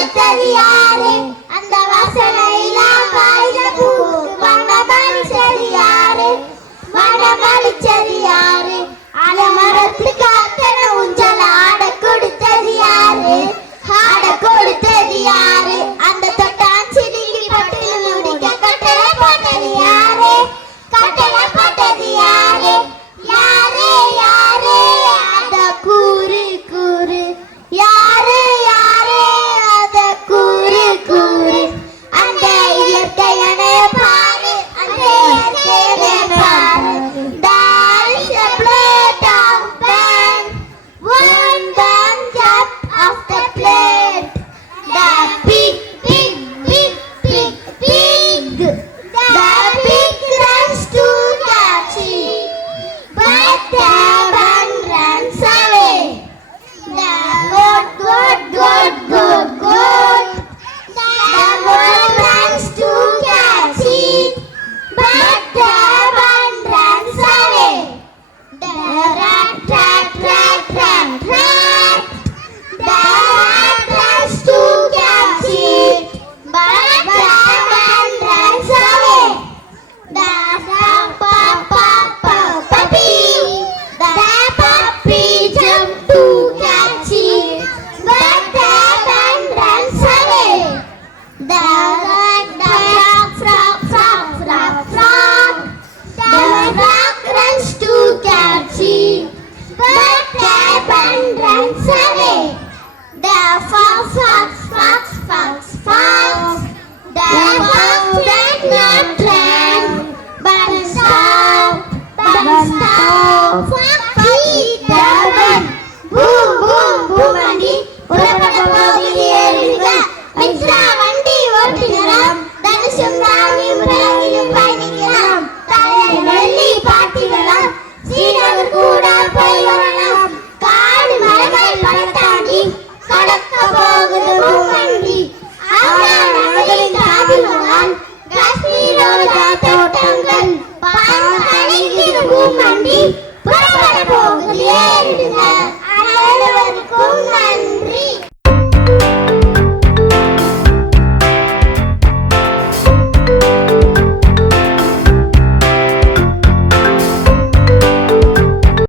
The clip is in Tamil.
Italia. பூமண்டி. புறப்பட போகுது ஏறிடுங்க அனைவருக்கும் நன்றி